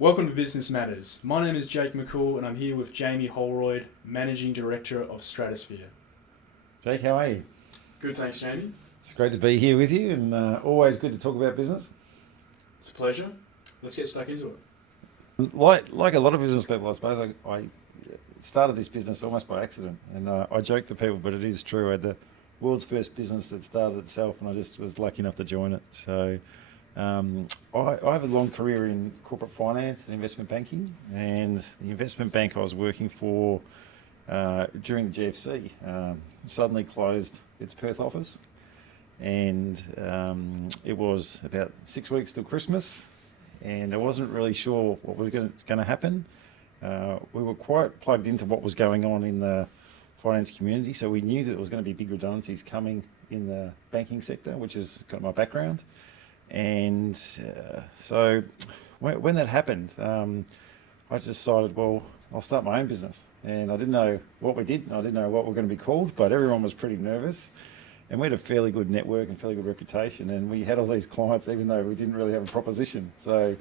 Welcome to Business Matters. My name is Jake McCool and I'm here with Jamie Holroyd, Managing Director of Stratosphere. Jake, how are you? Good, thanks, Jamie. It's great to be here with you, and always good to talk about business. It's a pleasure. Let's get stuck into it. Like a lot of business people, I suppose, I started this business almost by accident, and I joke to people, but it is true. I had the world's first business that started itself, and I just was lucky enough to join it. So I have a long career in corporate finance and investment banking, and the investment bank I was working for during the GFC suddenly closed its Perth office, and it was about 6 weeks till Christmas, and I wasn't really sure what was going to happen. We were quite plugged into what was going on in the finance community, so we knew that there was going to be big redundancies coming in the banking sector, which is kind of my background. And so when that happened, I just decided, well, I'll start my own business. And I didn't know what we did, and I didn't know what we're going to be called, but everyone was pretty nervous. And we had a fairly good network and fairly good reputation, and we had all these clients, even though we didn't really have a proposition. So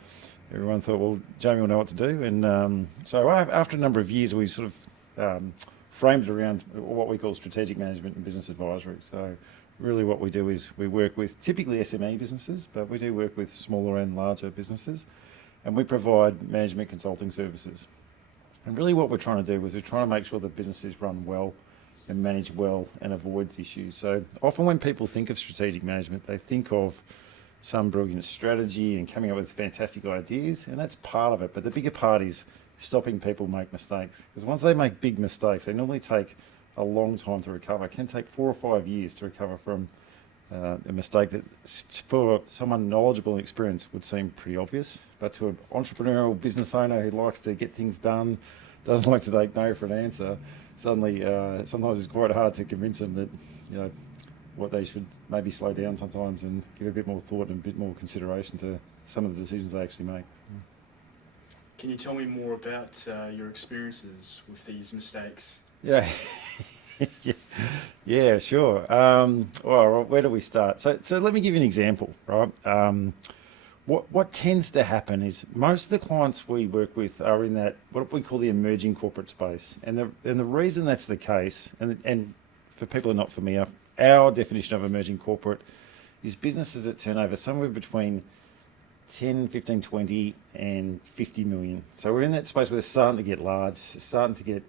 everyone thought, well, Jamie will know what to do. And so after a number of years, we sort of framed it around what we call strategic management and business advisory. So really what we do is we work with typically SME businesses, but we do work with smaller and larger businesses, and we provide management consulting services. And really what we're trying to do is we're trying to make sure that businesses run well and manage well and avoids issues. So often when people think of strategic management, they think of some brilliant strategy and coming up with fantastic ideas, and that's part of it. But the bigger part is stopping people make mistakes. Because once they make big mistakes, they normally take a long time to recover. It can take 4 or 5 years to recover from a mistake that for someone knowledgeable and experienced would seem pretty obvious. But to an entrepreneurial business owner who likes to get things done, doesn't like to take no for an answer, suddenly sometimes it's quite hard to convince them that, you know, what they should maybe slow down sometimes and give a bit more thought and a bit more consideration to some of the decisions they actually make. Can you tell me more about your experiences with these mistakes? Yeah, yeah, sure. Well, where do we start? So let me give you an example, right? What tends to happen is most of the clients we work with are in that what we call the emerging corporate space, and the reason that's the case, and for people who are not familiar, our definition of emerging corporate is businesses that turn over somewhere between 10, 15, 20 and 50 million. So we're in that space where they're starting to get large, starting to get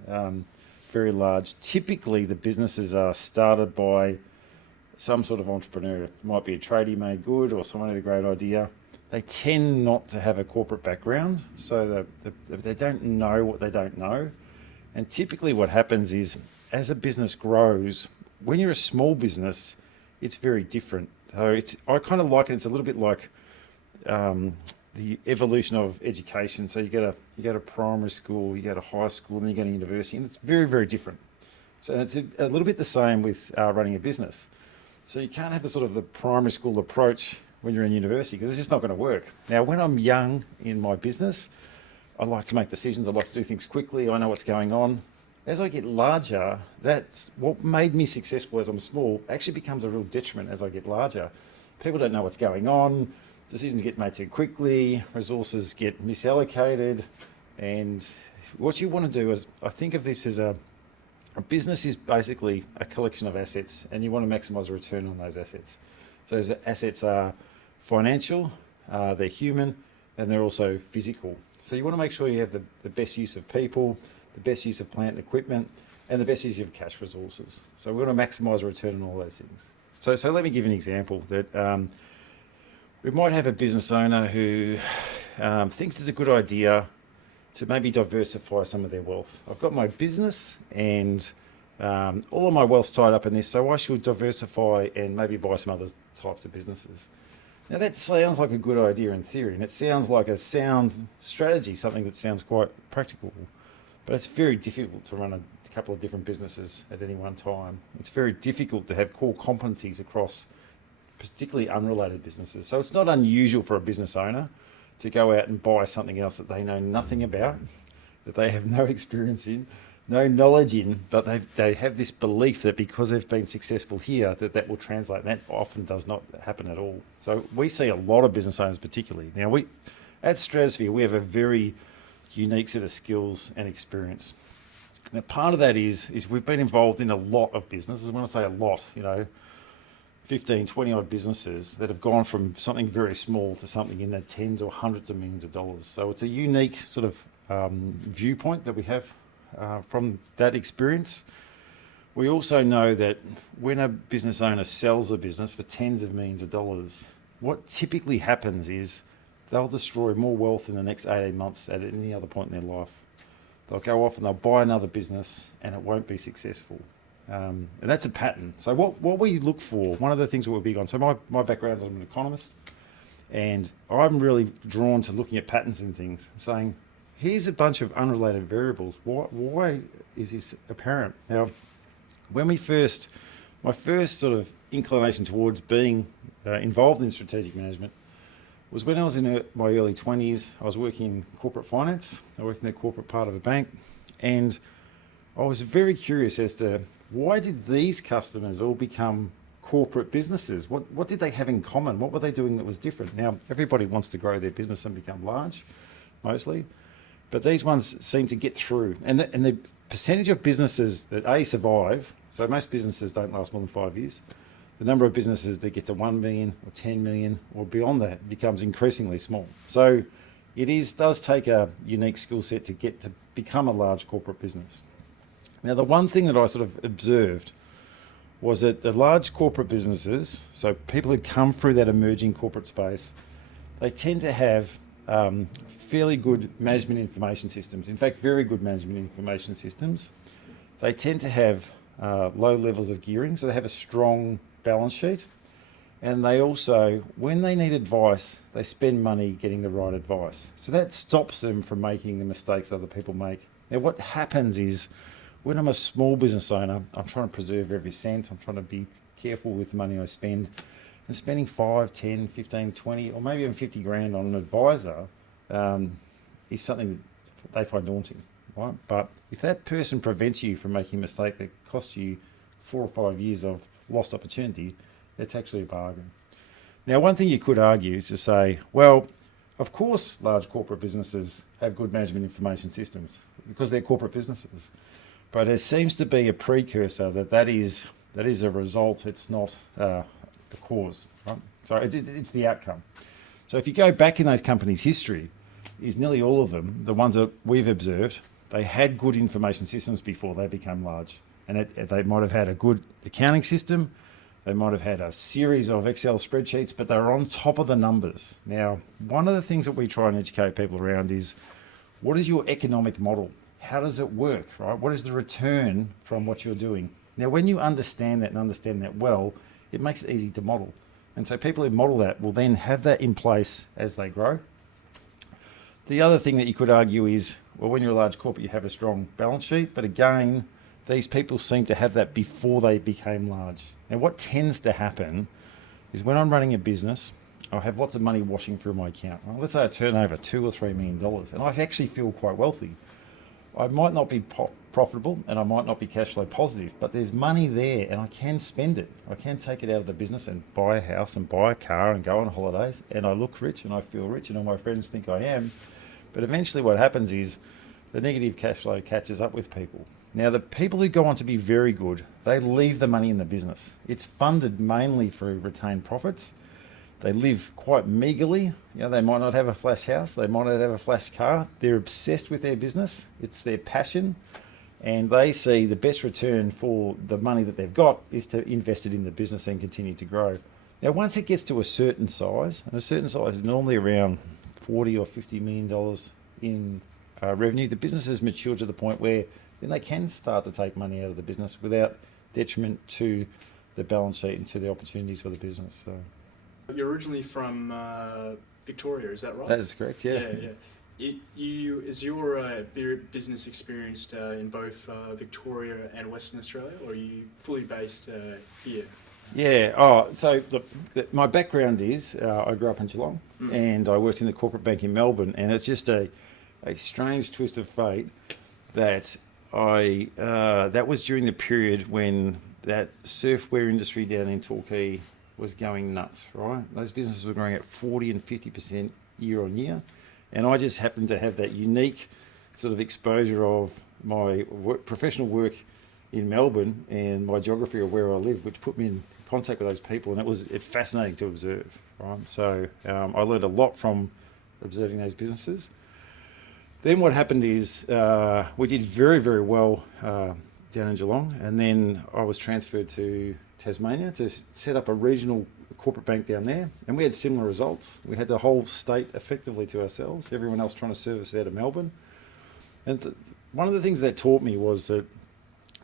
very large. Typically, the businesses are started by some sort of entrepreneur. It might be a tradie made good or someone had a great idea. They tend not to have a corporate background, so they don't know what they don't know. And typically what happens is, as a business grows, when you're a small business, it's very different. So I kind of like it, it's a little bit like the evolution of education. So you go to primary school, you go to high school, and then you go to university, and it's very, very different. So it's a little bit the same with running a business. So you can't have a sort of the primary school approach when you're in university, because it's just not going to work. Now, when I'm young in my business, I like to make decisions, I like to do things quickly, I know what's going on. As I get larger, that's what made me successful as I'm small actually becomes a real detriment as I get larger. People don't know what's going on, decisions get made too quickly, resources get misallocated, and what you want to do is, I think of this as a business is basically a collection of assets, and you want to maximize the return on those assets. So those assets are financial, they're human, and they're also physical. So you want to make sure you have the best use of people, the best use of plant and equipment, and the best use of cash resources. So we want to maximize the return on all those things. So let me give you an example that we might have a business owner who thinks it's a good idea to maybe diversify some of their wealth. I've got my business and all of my wealth's tied up in this, so I should diversify and maybe buy some other types of businesses. Now that sounds like a good idea in theory, and it sounds like a sound strategy, something that sounds quite practical, but it's very difficult to run a couple of different businesses at any one time. It's very difficult to have core competencies across particularly unrelated businesses. So it's not unusual for a business owner to go out and buy something else that they know nothing about, that they have no experience in, no knowledge in, but they have this belief that because they've been successful here, that will translate. And that often does not happen at all. So we see a lot of business owners particularly. Now, At Stratosfear, we have a very unique set of skills and experience. Now, part of that is we've been involved in a lot of businesses. When I say a lot, 15, 20 odd businesses that have gone from something very small to something in the tens or hundreds of millions of dollars. So it's a unique sort of viewpoint that we have from that experience. We also know that when a business owner sells a business for tens of millions of dollars, what typically happens is they'll destroy more wealth in the next 18 months at any other point in their life. They'll go off and they'll buy another business and it won't be successful. And that's a pattern. So what we look for, one of the things that we're big on, so my background is I'm an economist, and I'm really drawn to looking at patterns in things, saying, here's a bunch of unrelated variables. Why is this apparent? Now, my first sort of inclination towards being involved in strategic management was when I was in my early 20s. I was working in corporate finance. I worked in the corporate part of a bank, and I was very curious as to why did these customers all become corporate businesses? What did they have in common? What were they doing that was different? Now, everybody wants to grow their business and become large, mostly, but these ones seem to get through. And the percentage of businesses that survive, so most businesses don't last more than 5 years, the number of businesses that get to 1 million or 10 million or beyond that becomes increasingly small. So it does take a unique skill set to get to become a large corporate business. Now, the one thing that I sort of observed was that the large corporate businesses, so people who come through that emerging corporate space, they tend to have fairly good management information systems. In fact, very good management information systems. They tend to have low levels of gearing, so they have a strong balance sheet. And they also, when they need advice, they spend money getting the right advice. So that stops them from making the mistakes other people make. Now, what happens is, when I'm a small business owner, I'm trying to preserve every cent. I'm trying to be careful with the money I spend. And spending 5, 10, 15, 20, or maybe even 50 grand on an advisor is something that they find daunting, right? But if that person prevents you from making a mistake that costs you 4 or 5 years of lost opportunity, that's actually a bargain. Now, one thing you could argue is to say, well, of course large corporate businesses have good management information systems because they're corporate businesses. But it seems to be a precursor that is a result. It's not a cause, right? So it's the outcome. So if you go back in those companies' history, is nearly all of them, the ones that we've observed, they had good information systems before they became large. And they might have had a good accounting system. They might have had a series of Excel spreadsheets, but they were on top of the numbers. Now, one of the things that we try and educate people around is, what is your economic model? How does it work, right? What is the return from what you're doing? Now, when you understand that well, it makes it easy to model. And so people who model that will then have that in place as they grow. The other thing that you could argue is, well, when you're a large corporate, you have a strong balance sheet. But again, these people seem to have that before they became large. Now, what tends to happen is when I'm running a business, I have lots of money washing through my account. Well, let's say I turn over $2 or $3 million, and I actually feel quite wealthy. I might not be profitable and I might not be cash flow positive, but there's money there and I can spend it. I can take it out of the business and buy a house and buy a car and go on holidays, and I look rich and I feel rich and all my friends think I am. But eventually what happens is the negative cash flow catches up with people. Now, the people who go on to be very good, they leave the money in the business. It's funded mainly through retained profits. They live quite meagerly. They might not have a flash house. They might not have a flash car. They're obsessed with their business. It's their passion. And they see the best return for the money that they've got is to invest it in the business and continue to grow. Now, once it gets to a certain size, and a certain size is normally around $40 or $50 million in revenue, the business has matured to the point where then they can start to take money out of the business without detriment to the balance sheet and to the opportunities for the business. So. You're originally from Victoria, is that right? That is correct, yeah. Is your business experienced in both Victoria and Western Australia, or are you fully based here? Yeah, so look, my background is I grew up in Geelong and I worked in the corporate bank in Melbourne, and it's just a strange twist of fate that that was during the period when that surfwear industry down in Torquay was going nuts, right? Those businesses were growing at 40 and 50% year on year. And I just happened to have that unique sort of exposure of my professional work in Melbourne and my geography of where I live, which put me in contact with those people, and it's fascinating to observe. Right, so I learned a lot from observing those businesses. Then what happened is we did very, very well down in Geelong, and then I was transferred to Tasmania to set up a regional corporate bank down there, and we had similar results. We had the whole state effectively to ourselves, everyone else trying to service out of Melbourne. And one of the things that taught me was that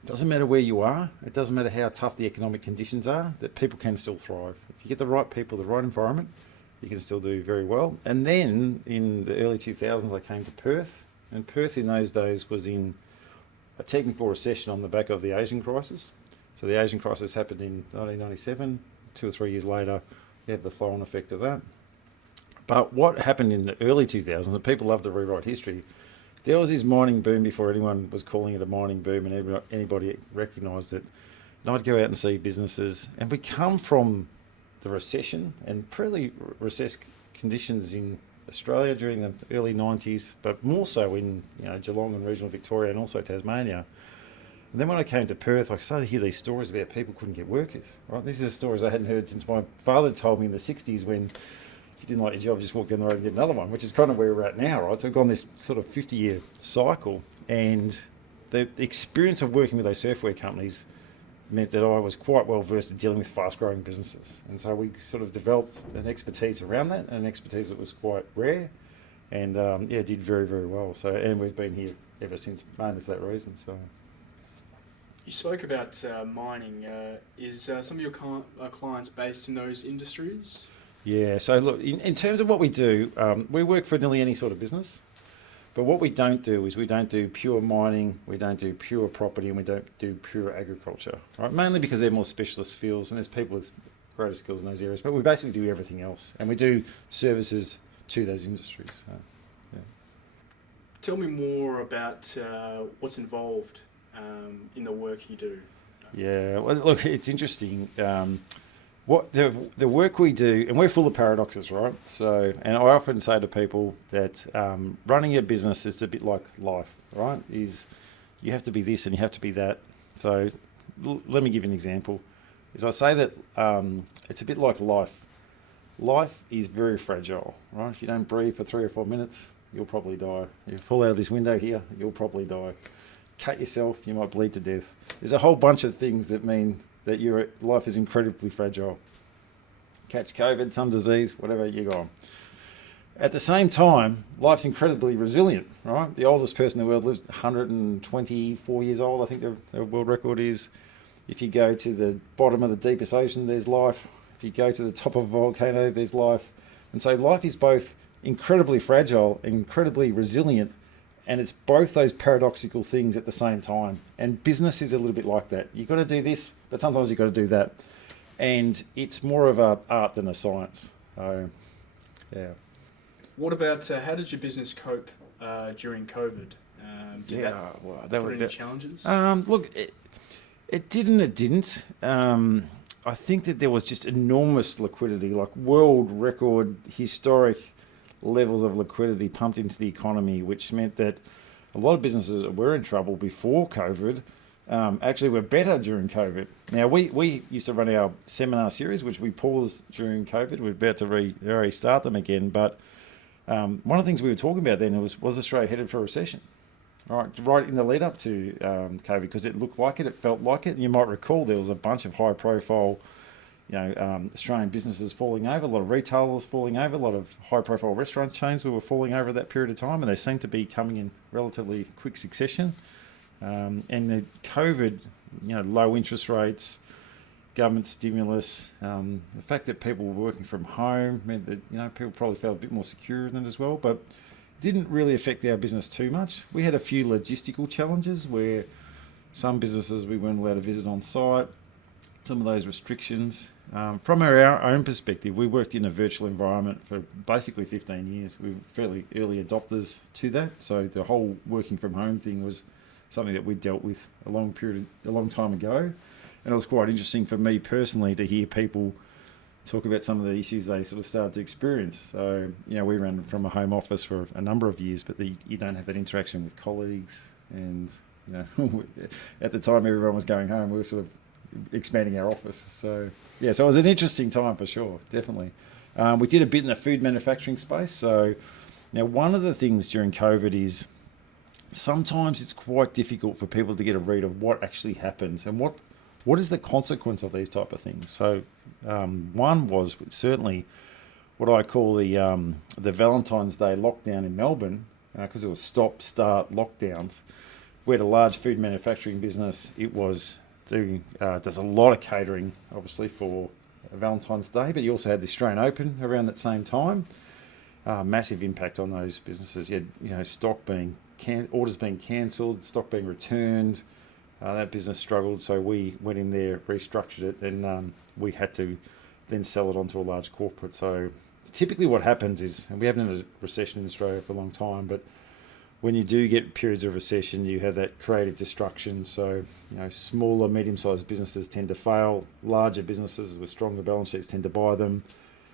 it doesn't matter where you are, it doesn't matter how tough the economic conditions are, that people can still thrive. If you get the right people, the right environment, you can still do very well. And then in the early 2000s, I came to Perth, and Perth in those days was in a technical recession on the back of the Asian crisis. So the Asian crisis happened in 1997, 2 or 3 years later, you have the flow-on effect of that. But what happened in the early 2000s, and people love to rewrite history, there was this mining boom before anyone was calling it a mining boom and anybody recognised it. And I'd go out and see businesses, and we come from the recession and pretty recessed conditions in Australia during the early 90s, but more so in Geelong and regional Victoria and also Tasmania. And then when I came to Perth, I started to hear these stories about people couldn't get workers. Right, these are stories I hadn't heard since my father told me in the 60s when you didn't like your job, just walk down the road and get another one, which is kind of where we're at now, right? So I've gone this sort of 50-year cycle, and the experience of working with those surfwear companies meant that I was quite well versed in dealing with fast-growing businesses. And so we sort of developed an expertise around that, and an expertise that was quite rare, and did very, very well. So, and we've been here ever since, mainly for that reason. So. You spoke about mining. Is some of your clients based in those industries? Yeah, so look, in terms of what we do, we work for nearly any sort of business, but what we don't do is we don't do pure mining, we don't do pure property, and we don't do pure agriculture, right? Mainly because they're more specialist fields, and there's people with greater skills in those areas, but we basically do everything else, and we do services to those industries. So, yeah. Tell me more about what's involved in the work you do. Yeah, well, look, it's interesting. What the work we do, and we're full of paradoxes, right? So, and I often say to people that running a business is a bit like life, right? Is you have to be this and you have to be that. So, let me give you an example. Is I say that it's a bit like life. Life is very fragile, right? If you don't breathe for 3 or 4 minutes, you'll probably die. You fall out of this window here, you'll probably die. Cut yourself, you might bleed to death. There's a whole bunch of things that mean that your life is incredibly fragile. Catch COVID, some disease, whatever, you're gone. At the same time, life's incredibly resilient, right? The oldest person in the world lives 124 years old, I think their world record is. If you go to the bottom of the deepest ocean, there's life. If you go to the top of a volcano, there's life. And so life is both incredibly fragile and incredibly resilient, and it's both those paradoxical things at the same time. And business is a little bit like that. You've got to do this, but sometimes you've got to do that. And it's more of an art than a science. So, yeah. What about, how did your business cope during COVID? Did that put any challenges? Look, it did and it didn't. I think that there was just enormous liquidity, like world record historic levels of liquidity pumped into the economy, which meant that a lot of businesses that were in trouble before COVID actually were better during COVID. Now, we used to run our seminar series, which we paused during COVID. We're about to restart them again. But one of the things we were talking about then was Australia headed for a recession? Right in the lead up to COVID, because it looked like it felt like it. And you might recall there was a bunch of high profile Australian businesses falling over, a lot of retailers falling over, a lot of high-profile restaurant chains were falling over at that period of time, and they seem to be coming in relatively quick succession. And the COVID, low interest rates, government stimulus, the fact that people were working from home meant that people probably felt a bit more secure in it as well, but didn't really affect our business too much. We had a few logistical challenges where some businesses we weren't allowed to visit on site, some of those restrictions. From our own perspective, we worked in a virtual environment for basically 15 years. We were fairly early adopters to that. So the whole working from home thing was something that we dealt with a long time ago. And it was quite interesting for me personally to hear people talk about some of the issues they sort of started to experience. So, we ran from a home office for a number of years, but you don't have that interaction with colleagues. And, at the time everyone was going home, we were sort of expanding our office. So, so it was an interesting time for sure, definitely. We did a bit in the food manufacturing space. So, now one of the things during COVID is sometimes it's quite difficult for people to get a read of what actually happens and what is the consequence of these type of things. So one was certainly what I call the Valentine's Day lockdown in Melbourne, because it was stop-start lockdowns. We had a large food manufacturing business. It was does a lot of catering, obviously, for Valentine's Day, but you also had the Australian Open around that same time. Massive impact on those businesses. You had, stock being orders being cancelled, stock being returned. That business struggled, so we went in there, restructured it, and we had to then sell it onto a large corporate. So typically what happens is, and we haven't had a recession in Australia for a long time, but when you do get periods of recession, you have that creative destruction. So, smaller, medium-sized businesses tend to fail. Larger businesses with stronger balance sheets tend to buy them.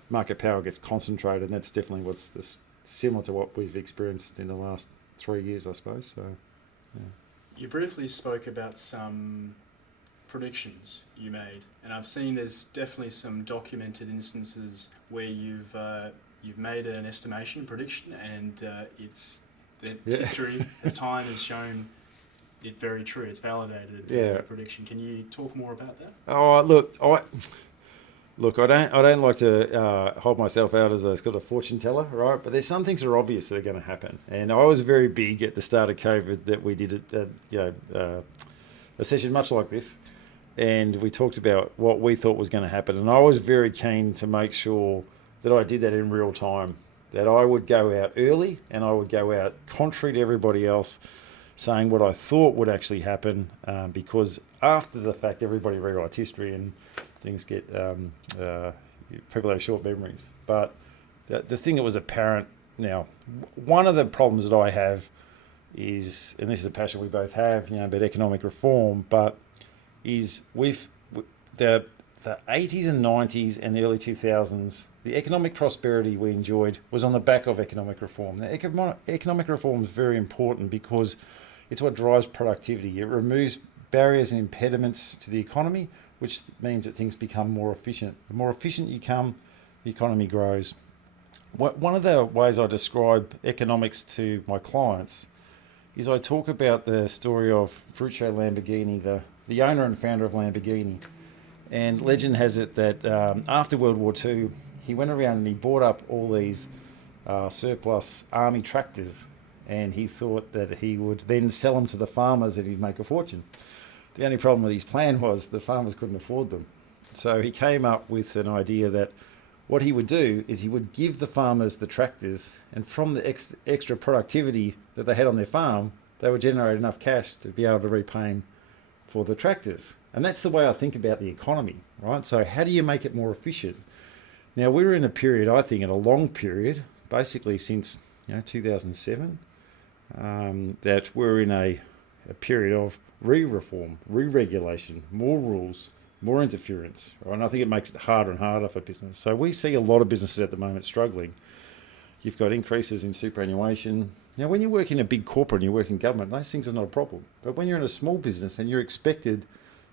Market power gets concentrated, and that's definitely what's similar to what we've experienced in the last 3 years, I suppose. So, yeah. You briefly spoke about some predictions you made, and I've seen there's definitely some documented instances where you've made an estimation prediction, and history as time has shown it very true. It's validated the prediction. Can you talk more about that? Oh, look, I don't like to hold myself out as a sort of fortune teller, right? But there's some things that are obvious that are going to happen. And I was very big at the start of COVID that we did a session much like this, and we talked about what we thought was going to happen. And I was very keen to make sure that I did that in real time, that I would go out early and I would go out contrary to everybody else, saying what I thought would actually happen, because after the fact, everybody rewrites history and things get, people have short memories. But the thing that was apparent now, one of the problems that I have is, and this is a passion we both have, about economic reform, but is the 80s and 90s and the early 2000s, the economic prosperity we enjoyed was on the back of economic reform. Now, economic reform is very important because it's what drives productivity. It removes barriers and impediments to the economy, which means that things become more efficient. The more efficient you become, the economy grows. One of the ways I describe economics to my clients is I talk about the story of Ferruccio Lamborghini, the owner and founder of Lamborghini. And legend has it that after World War II, he went around and he bought up all these surplus army tractors, and he thought that he would then sell them to the farmers and he'd make a fortune. The only problem with his plan was the farmers couldn't afford them. So he came up with an idea that what he would do is he would give the farmers the tractors, and from the extra productivity that they had on their farm, they would generate enough cash to be able to repay him for the tractors. And that's the way I think about the economy, right? So how do you make it more efficient? Now, we're in a period, I think, in a long period, basically since 2007, that we're in a period of reform, re-regulation, more rules, more interference, right? And I think it makes it harder and harder for business. So we see a lot of businesses at the moment struggling. You've got increases in superannuation. Now, when you work in a big corporate and you work in government, those things are not a problem. But when you're in a small business and you're expected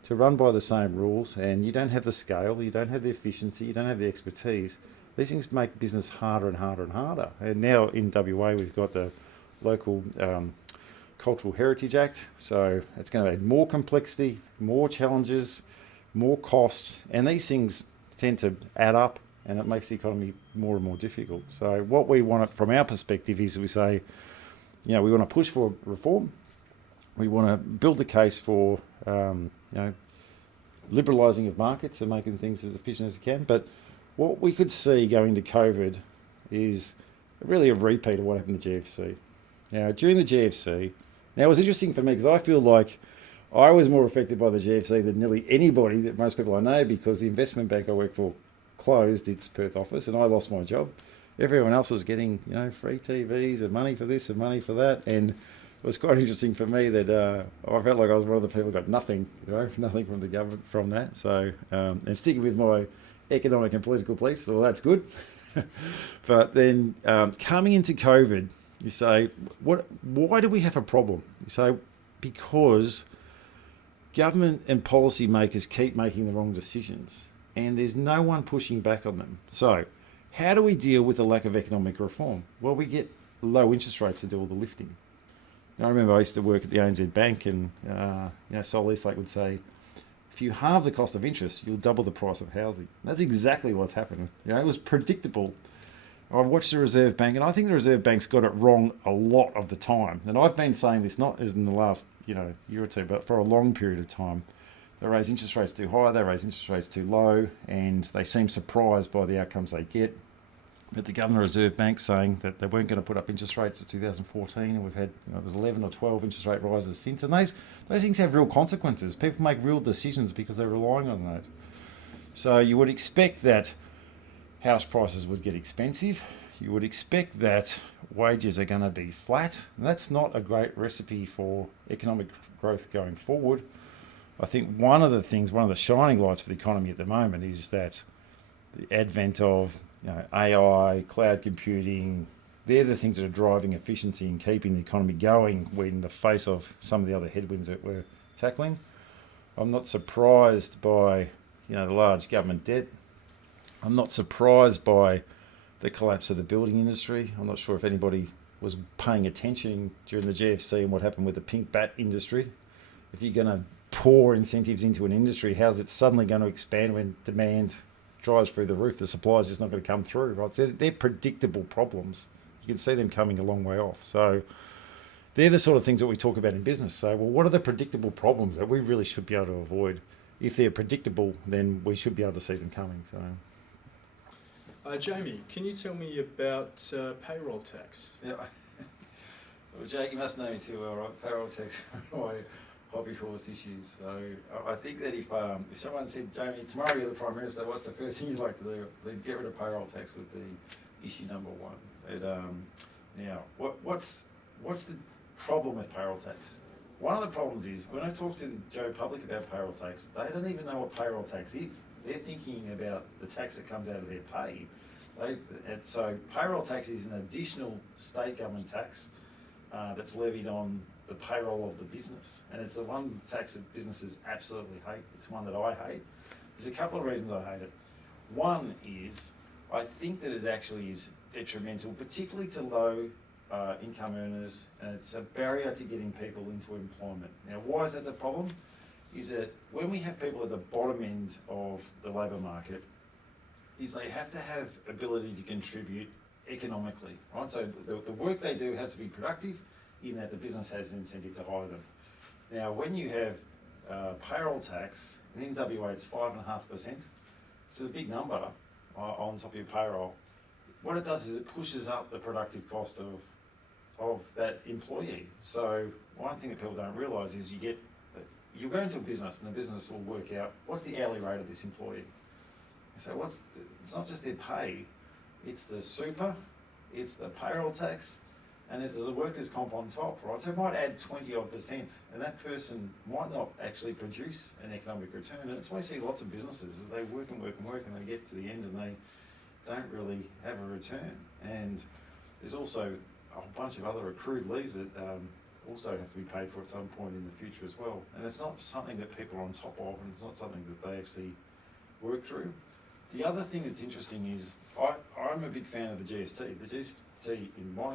to run by the same rules and you don't have the scale, you don't have the efficiency, you don't have the expertise, these things make business harder and harder and harder. And now in WA, we've got the local Cultural Heritage Act. So it's going to add more complexity, more challenges, more costs, and these things tend to add up, and it makes the economy more and more difficult. So what we want from our perspective is we say, we want to push for reform. We want to build the case for, liberalising of markets and making things as efficient as we can. But what we could see going to COVID is really a repeat of what happened to GFC. During the GFC, now it was interesting for me because I feel like I was more affected by the GFC than nearly anybody, that most people I know, because the investment bank I work for closed its Perth office and I lost my job. Everyone else was getting, free TVs and money for this and money for that. And it was quite interesting for me that I felt like I was one of the people who got nothing, nothing from the government from that. So, and sticking with my economic and political beliefs. Well, that's good. But then coming into COVID, you say, why do we have a problem? You say, because government and policymakers keep making the wrong decisions and there's no one pushing back on them. So how do we deal with the lack of economic reform? Well, we get low interest rates to do all the lifting. I remember I used to work at the ANZ Bank, and Sol Eastlake would say, if you halve the cost of interest, you'll double the price of housing. And that's exactly what's happened. It was predictable. I watched the Reserve Bank, and I think the Reserve Bank's got it wrong a lot of the time. And I've been saying this not as in the last year or two, but for a long period of time. They raise interest rates too high, they raise interest rates too low, and they seem surprised by the outcomes they get. But the Governor of the Reserve Bank saying that they weren't going to put up interest rates in 2014, and we've had 11 or 12 interest rate rises since. And those things have real consequences. People make real decisions because they're relying on those. So you would expect that house prices would get expensive. You would expect that wages are going to be flat. And that's not a great recipe for economic growth going forward. I think one of the shining lights for the economy at the moment is that the advent of AI, cloud computing, they're the things that are driving efficiency and keeping the economy going in the face of some of the other headwinds that we're tackling. I'm not surprised by the large government debt. I'm not surprised by the collapse of the building industry. I'm not sure if anybody was paying attention during the GFC and what happened with the pink bat industry. If you're going to pour incentives into an industry, how's it suddenly going to expand when demand drives through the roof? The supply is just not going to come through, right? They're predictable problems. You can see them coming a long way off. So they're the sort of things that we talk about in business. So, well, what are the predictable problems that we really should be able to avoid? If they're predictable, then we should be able to see them coming. So, Jamie, can you tell me about payroll tax? Yeah. Well, Jake, you must know me too well, right? Payroll tax, my hobby horse issues. So I think that if someone said, Jamie, tomorrow you're the Prime Minister, what's the first thing you'd like to do? Then get rid of payroll tax would be issue number one. But, now, what's the problem with payroll tax? One of the problems is when I talk to the Joe public about payroll tax, they don't even know what payroll tax is. They're thinking about the tax that comes out of their pay. So payroll tax is an additional state government tax that's levied on the payroll of the business. And it's the one tax that businesses absolutely hate. It's one that I hate. There's a couple of reasons I hate it. One is I think that it actually is detrimental, particularly to low income earners, and it's a barrier to getting people into employment. Now, why is that the problem? Is that when we have people at the bottom end of the labour market, is they have to have ability to contribute economically, right? So the work they do has to be productive in that the business has an incentive to hire them. Now, when you have payroll tax, and in WA it's 5.5%, so a big number on top of your payroll, what it does is it pushes up the productive cost of that employee. So one thing that people don't realise is you go into a business and the business will work out what's the hourly rate of this employee. So it's not just their pay, it's the super, it's the payroll tax, and there's a workers' comp on top, right? So it might add 20% and that person might not actually produce an economic return. And that's why you see lots of businesses, that they work and work and work and they get to the end and they don't really have a return. And there's also a whole bunch of other accrued leaves that also have to be paid for at some point in the future as well. And it's not something that people are on top of, and it's not something that they actually work through. The other thing that's interesting is I'm a big fan of the GST. The GST, in my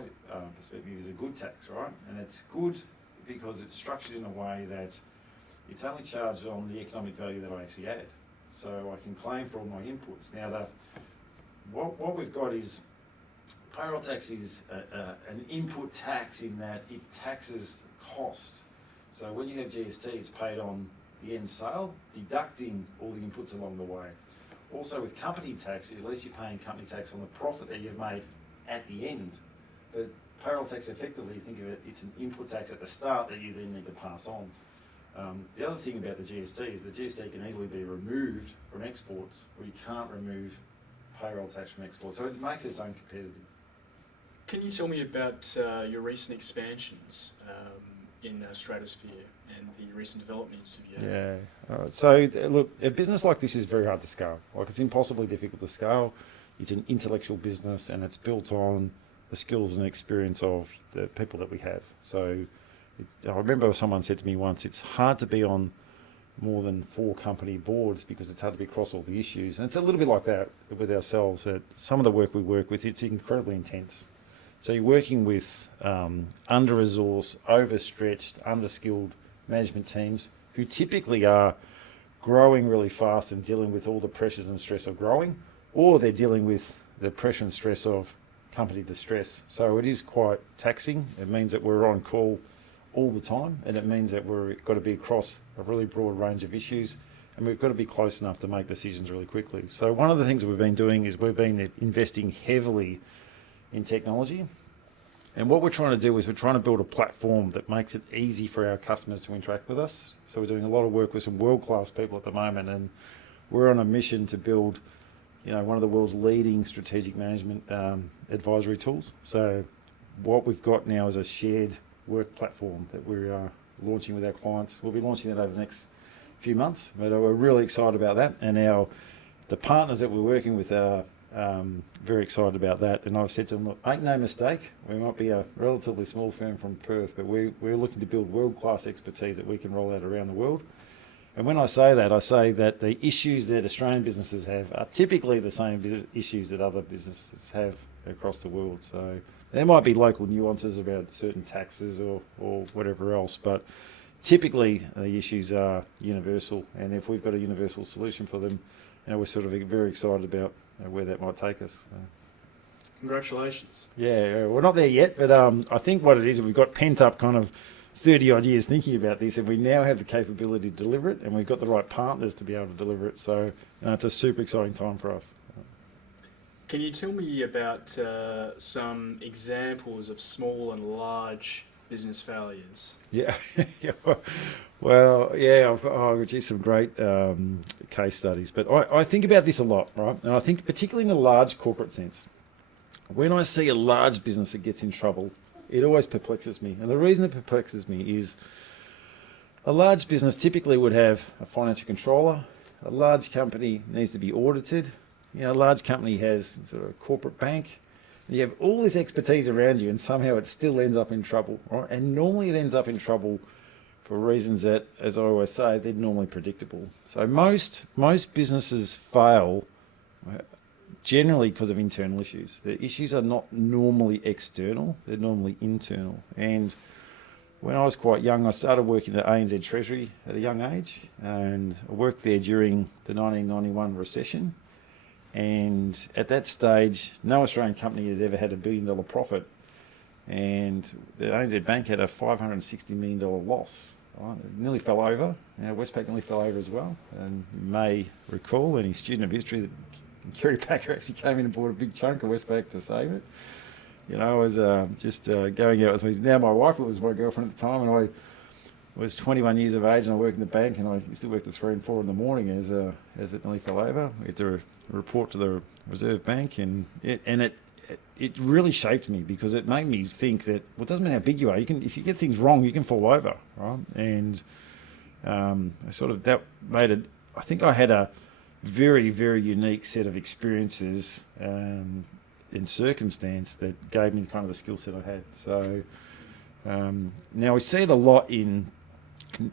perspective, is a good tax, right? And it's good because it's structured in a way that it's only charged on the economic value that I actually add. So I can claim for all my inputs. Now, what we've got is payroll tax is an input tax in that it taxes cost. So when you have GST, it's paid on the end sale, deducting all the inputs along the way. Also with company tax, at least you're paying company tax on the profit that you've made at the end. But payroll tax, effectively, think of it, it's an input tax at the start that you then need to pass on. The other thing about the GST is the GST can easily be removed from exports, or you can't remove payroll tax from exports. So it makes us uncompetitive. Can you tell me about your recent expansions? in Stratosfear and the recent developments of your... Yeah. So look, a business like this is very hard to scale. Like, it's impossibly difficult to scale. It's an intellectual business, and it's built on the skills and experience of the people that we have. So I remember someone said to me once, it's hard to be on more than 4 company boards because it's hard to be across all the issues. And it's a little bit like that with ourselves, that some of the work we work with, it's incredibly intense. So you're working with under-resourced, overstretched, underskilled management teams who typically are growing really fast and dealing with all the pressures and stress of growing, or they're dealing with the pressure and stress of company distress. So it is quite taxing. It means that we're on call all the time, and it means that we've got to be across a really broad range of issues, and we've got to be close enough to make decisions really quickly. So one of the things we've been doing is we've been investing heavily in technology, and what we're trying to do is we're trying to build a platform that makes it easy for our customers to interact with us. So we're doing a lot of work with some world-class people at the moment, and we're on a mission to build, one of the world's leading strategic management advisory tools. So what we've got now is a shared work platform that we're launching with our clients. We'll be launching that over the next few months, but we're really excited about that. And the partners that we're working with are very excited about that. And I've said to them, look, make no mistake, we might be a relatively small firm from Perth, but we're looking to build world-class expertise that we can roll out around the world. And when I say that the issues that Australian businesses have are typically the same issues that other businesses have across the world. So there might be local nuances about certain taxes or whatever else, but typically the issues are universal. And if we've got a universal solution for them, we're sort of very excited about where that might take us. Congratulations. Yeah, we're not there yet, but I think what it is, we've got pent up kind of 30 odd years thinking about this, and we now have the capability to deliver it, and we've got the right partners to be able to deliver it. So it's a super exciting time for us. Can you tell me about some examples of small and large business failures? Yeah, well, yeah, I've got some great case studies, but I think about this a lot, right? And I think particularly in a large corporate sense, when I see a large business that gets in trouble, it always perplexes me. And the reason it perplexes me is a large business typically would have a financial controller. A large company needs to be audited. A large company has sort of a corporate bank. You have all this expertise around you, and somehow it still ends up in trouble, right? And normally it ends up in trouble for reasons that, as I always say, they're normally predictable. So most businesses fail generally because of internal issues. The issues are not normally external, they're normally internal. And when I was quite young, I started working at ANZ Treasury at a young age, and I worked there during the 1991 recession. And at that stage, no Australian company had ever had $1 billion profit, and the ANZ Bank had a $560 million loss. Right? It nearly fell over. Westpac nearly fell over as well. And you may recall, any student of history, that Kerry Packer actually came in and bought a big chunk of Westpac to save it. I was just going out with me. Now my wife was my girlfriend at the time, and I was 21 years of age, and I worked in the bank, and I used to work till 3 and 4 in the morning as it nearly fell over. We had to report to the Reserve Bank, and it really shaped me, because it made me think that, well, it doesn't matter how big you are, if you get things wrong, you can fall over, right? And that made it. I think I had a very, very unique set of experiences in circumstance that gave me kind of the skill set I had. So now we see it a lot in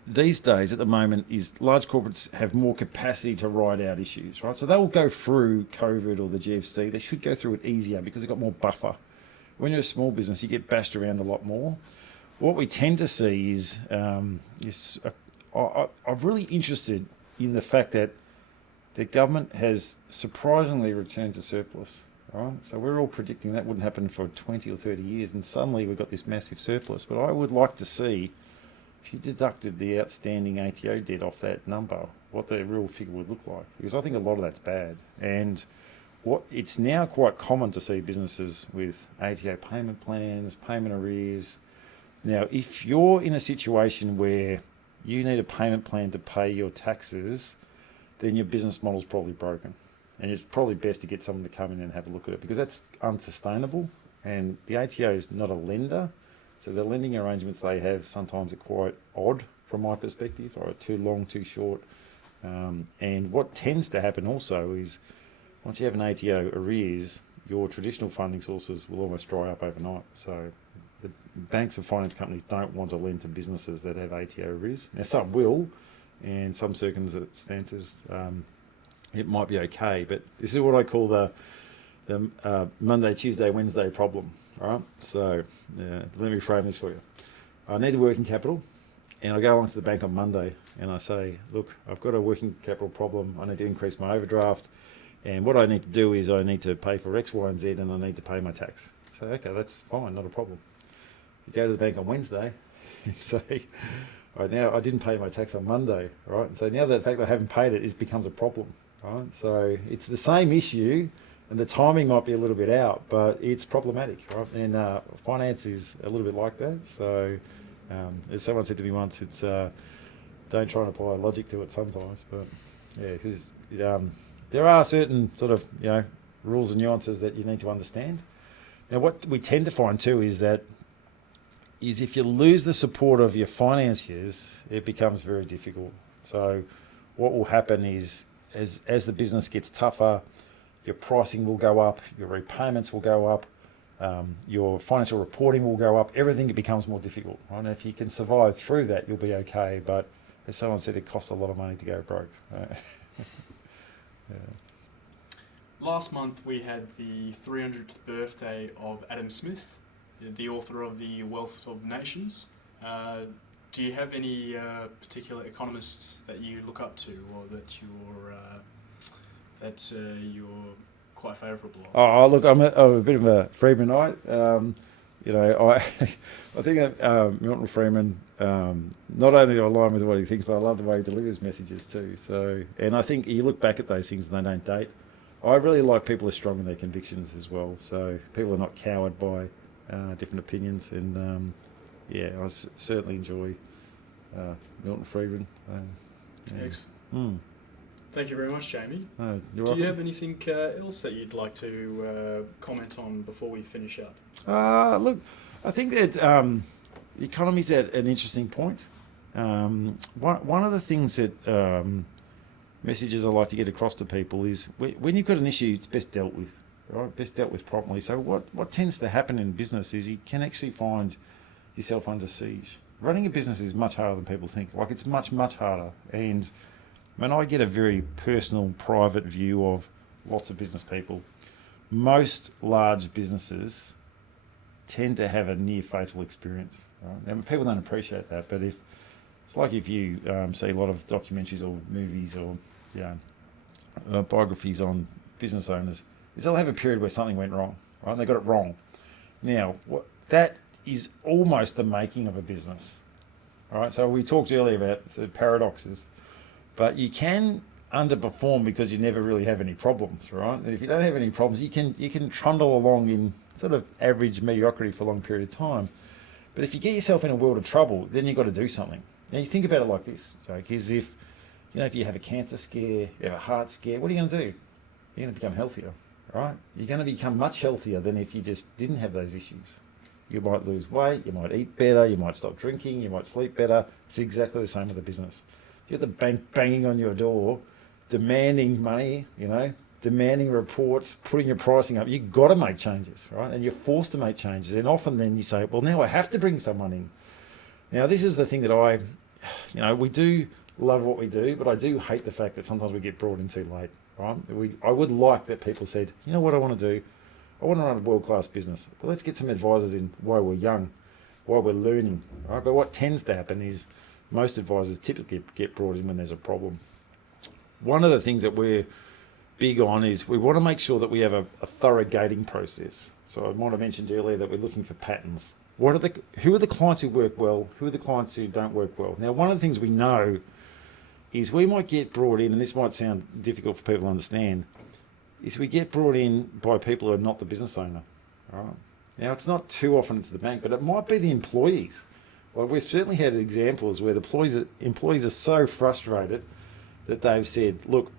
these days at the moment, is large corporates have more capacity to ride out issues, right? So they will go through COVID or the GFC. They should go through it easier because they've got more buffer. When you're a small business, you get bashed around a lot more. What we tend to see is, I'm really interested in the fact that the government has surprisingly returned to surplus. Right? So we're all predicting that wouldn't happen for 20 or 30 years, and suddenly we've got this massive surplus. But I would like to see, if you deducted the outstanding ATO debt off that number, what the real figure would look like. Because I think a lot of that's bad. And it's now quite common to see businesses with ATO payment plans, payment arrears. Now, if you're in a situation where you need a payment plan to pay your taxes, then your business model's probably broken. And it's probably best to get someone to come in and have a look at it, because that's unsustainable. And the ATO is not a lender. So the lending arrangements they have sometimes are quite odd from my perspective, or too long, too short. And what tends to happen also is once you have an ATO arrears, your traditional funding sources will almost dry up overnight. So the banks and finance companies don't want to lend to businesses that have ATO arrears. Now some will, and some circumstances it might be okay, but this is what I call the Monday, Tuesday, Wednesday problem. All right, so let me frame this for you. I need a working capital, and I go along to the bank on Monday and I say, look, I've got a working capital problem. I need to increase my overdraft, and what I need to do is I need to pay for X, Y, and Z, and I need to pay my tax. So okay, that's fine, not a problem. You go to the bank on Wednesday and say, all right, now I didn't pay my tax on Monday, right? So now the fact that I haven't paid it becomes a problem, right? So it's the same issue, and the timing might be a little bit out, but it's problematic, right? And finance is a little bit like that. So as someone said to me once, it's don't try and apply logic to it sometimes, but yeah, because there are certain sort of rules and nuances that you need to understand. Now, what we tend to find too is if you lose the support of your financiers, it becomes very difficult. So what will happen is as the business gets tougher, your pricing will go up, your repayments will go up, your financial reporting will go up, everything becomes more difficult. Right? And if you can survive through that, you'll be okay. But as someone said, it costs a lot of money to go broke. Yeah. Last month we had the 300th birthday of Adam Smith, the author of The Wealth of Nations. Do you have any particular economists that you look up to, or that you're quite favourable of? Oh, look, I'm a bit of a Freemanite. I think that Milton Freeman, not only do I align with what he thinks, but I love the way he delivers messages too. So, and I think you look back at those things and they don't date. I really like people who are strong in their convictions as well. So people are not cowed by different opinions, and I certainly enjoy Milton Freeman. Excellent. Thank you very much, Jamie. You're Do welcome. you have anything else that you'd like to comment on before we finish up? Look, I think that the economy's at an interesting point. One of the things that messages I like to get across to people is when you've got an issue, it's best dealt with, right? Best dealt with properly. So what tends to happen in business is you can actually find yourself under siege. Running a business is much harder than people think. Like, it's much, much harder. And when I get a very personal, private view of lots of business people, most large businesses tend to have a near fatal experience. Right? And people don't appreciate that, but it's like if you see a lot of documentaries or movies or biographies on business owners, is they'll have a period where something went wrong, right? And they got it wrong. Now, that is almost the making of a business. All right, so we talked earlier about the paradoxes, but you can underperform because you never really have any problems, right? And if you don't have any problems, you can trundle along in sort of average mediocrity for a long period of time. But if you get yourself in a world of trouble, then you've got to do something. Now, you think about it like this, Jake, is if you have a cancer scare, you have a heart scare, what are you going to do? You're going to become healthier, right? You're going to become much healthier than if you just didn't have those issues. You might lose weight, you might eat better, you might stop drinking, you might sleep better. It's exactly the same with a business. You have the bank banging on your door, demanding money, demanding reports, putting your pricing up. You've got to make changes, right? And you're forced to make changes. And often then you say, well, now I have to bring someone in. Now, this is the thing that we do love what we do, but I do hate the fact that sometimes we get brought in too late, right? I would like that people said, you know what I want to do? I want to run a world-class business. But let's get some advisors in while we're young, while we're learning, right? But what tends to happen is most advisors typically get brought in when there's a problem. One of the things that we're big on is we want to make sure that we have a thorough gating process. So I might have mentioned earlier that we're looking for patterns. Who are the clients who work well? Who are the clients who don't work well? Now, one of the things we know is we might get brought in, and this might sound difficult for people to understand, is we get brought in by people who are not the business owner. All right? Now, it's not too often it's the bank, but it might be the employees. Well, we've certainly had examples where the employees are so frustrated that they've said, look,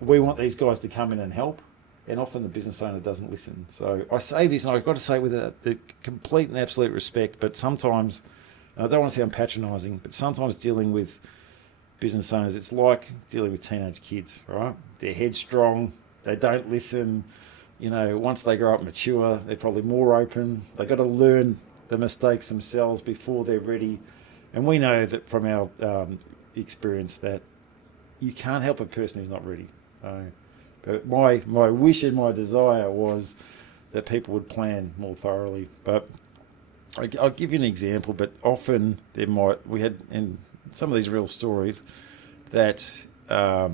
we want these guys to come in and help, and often the business owner doesn't listen. So I say this, and I've got to say with the complete and absolute respect, but sometimes, and I don't want to sound patronising, but sometimes dealing with business owners, it's like dealing with teenage kids, right? They're headstrong, they don't listen. Once they grow up mature, they're probably more open. They've got to learn the mistakes themselves before they're ready. And we know that from our experience that you can't help a person who's not ready. But my wish and my desire was that people would plan more thoroughly. But I'll give you an example, but often we had in some of these real stories that a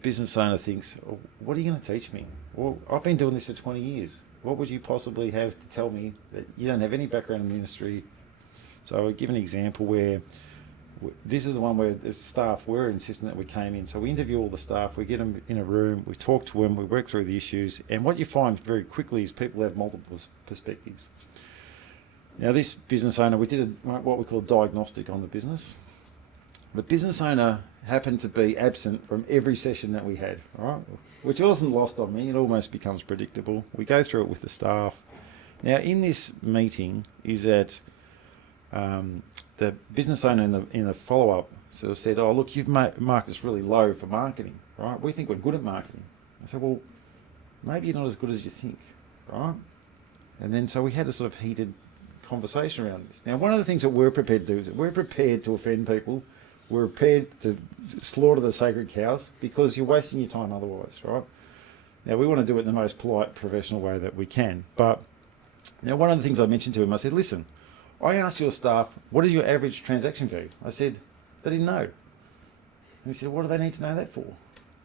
business owner thinks, oh, what are you going to teach me? Well, I've been doing this for 20 years. What would you possibly have to tell me that you don't have any background in the industry? So I'll give an example where this is the one where the staff were insisting that we came in. So we interview all the staff, we get them in a room, we talk to them, we work through the issues. And what you find very quickly is people have multiple perspectives. Now, this business owner, we did what we call a diagnostic on the business. The business owner happened to be absent from every session that we had, right? Which wasn't lost on me. It almost becomes predictable. We go through it with the staff. Now, in this meeting is that the business owner in the follow-up sort of said, oh, look, you've marked us really low for marketing, right? We think we're good at marketing. I said, well, maybe you're not as good as you think, right? And then so we had a sort of heated conversation around this. Now, one of the things that we're prepared to do is that we're prepared to offend people. We're prepared to slaughter the sacred cows because you're wasting your time otherwise, right? Now, we want to do it in the most polite, professional way that we can. But now, one of the things I mentioned to him, I said, listen, I asked your staff, what is your average transaction value? I said, they didn't know. And he said, what do they need to know that for?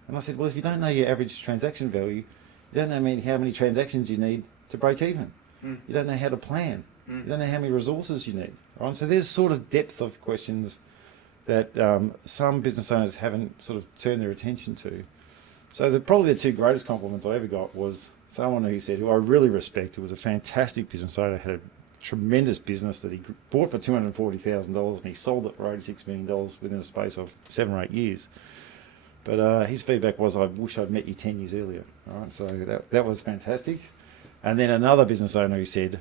And I said, well, if you don't know your average transaction value, you don't know how many transactions you need to break even. You don't know how to plan. You don't know how many resources you need. Right? So there's sort of depth of questions that some business owners haven't sort of turned their attention to. So probably the two greatest compliments I ever got was someone who I really respect, who was a fantastic business owner, had a tremendous business that he bought for $240,000 and he sold it for $86 million within a space of 7 or 8 years. But his feedback was, I wish I'd met you 10 years earlier. Right? So that was fantastic. And then another business owner who said,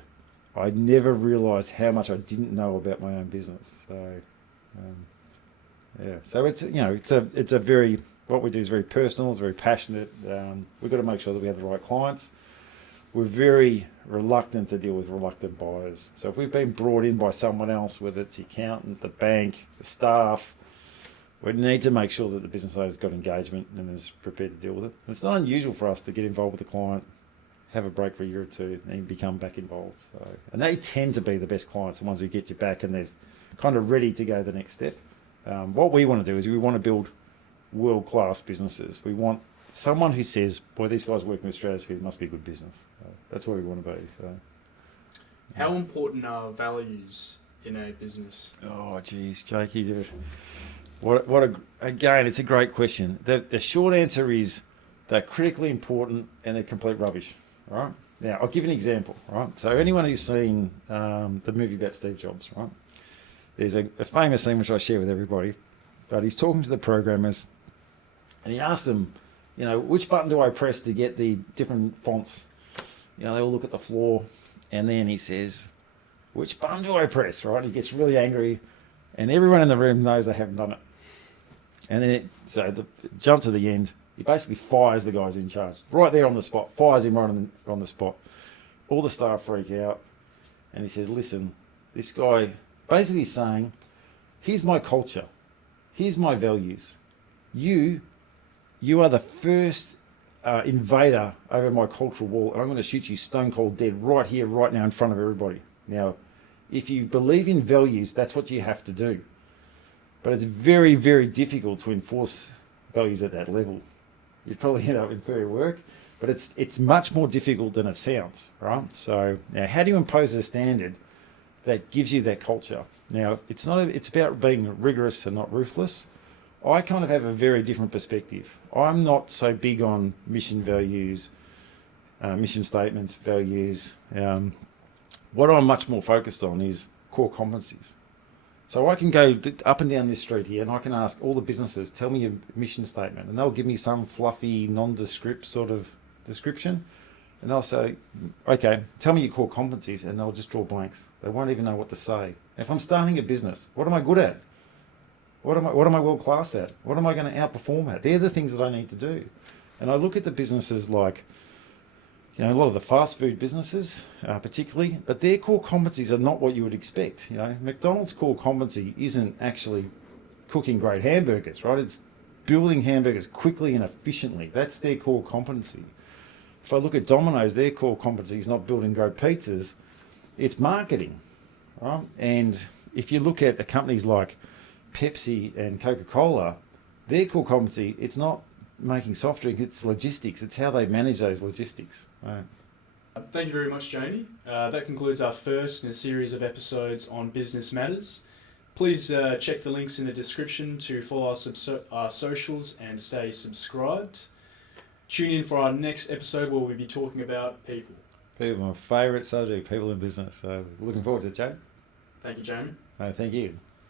I never realised how much I didn't know about my own business. So, so it's a very, what we do is very personal, it's very passionate. We've got to make sure that we have the right clients. We're very reluctant to deal with reluctant buyers. So if we've been brought in by someone else, whether it's the accountant, the bank, the staff, we need to make sure that the business owner's got engagement and is prepared to deal with it. And it's not unusual for us to get involved with the client, have a break for a year or two, and become back involved. So, and they tend to be the best clients, the ones who get you back and they're kind of ready to go the next step. What we want to do is we want to build world-class businesses. We want someone who says, boy, these guys working with Stratosfear must be a good business. That's where we want to be. So, how important are values in a business? Oh, geez, Jakey, again, it's a great question. The short answer is they're critically important and they're complete rubbish. Right? Now, I'll give you an example. Right? So anyone who's seen the movie about Steve Jobs, right? There's a famous scene which I share with everybody, but he's talking to the programmers and he asked them, which button do I press to get the different fonts? They all look at the floor and then he says, which button do I press? Right? He gets really angry and everyone in the room knows they haven't done it. And then jump to the end, he basically fires the guys in charge. Right there on the spot, fires him right on the spot. All the staff freak out and he says, listen, this guy basically saying, here's my culture, here's my values. You are the first invader over my cultural wall, and I'm going to shoot you stone cold dead right here, right now, in front of everybody. Now, if you believe in values, that's what you have to do. But it's very, very difficult to enforce values at that level. You'd probably end up in further work, but it's much more difficult than it sounds, right? So now, how do you impose a standard that gives you that culture? Now, it's about being rigorous and not ruthless. I kind of have a very different perspective. I'm not so big on mission values, mission statements, values. What I'm much more focused on is core competencies. So I can go up and down this street here and I can ask all the businesses, tell me your mission statement, and they'll give me some fluffy, nondescript sort of description, and they'll say, okay, tell me your core competencies, and they'll just draw blanks. They won't even know what to say. If I'm starting a business, what am I good at? What am I world class at? What am I going to outperform at? They're the things that I need to do. And I look at the businesses like, a lot of the fast food businesses, particularly, but their core competencies are not what you would expect. McDonald's core competency isn't actually cooking great hamburgers, right? It's building hamburgers quickly and efficiently. That's their core competency. If I look at Domino's, their core competency is not building great pizzas, it's marketing, right? And if you look at companies like Pepsi and Coca-Cola, their core competency, it's not making soft drink, it's logistics. It's how they manage those logistics. Right. Thank you very much, Jamie. That concludes our first in a series of episodes on business matters. Please check the links in the description to follow our socials and stay subscribed. Tune in for our next episode where we'll be talking about people. People, my favourite subject, people in business. So looking forward to it, Joe. Thank you, Jamie. Thank you.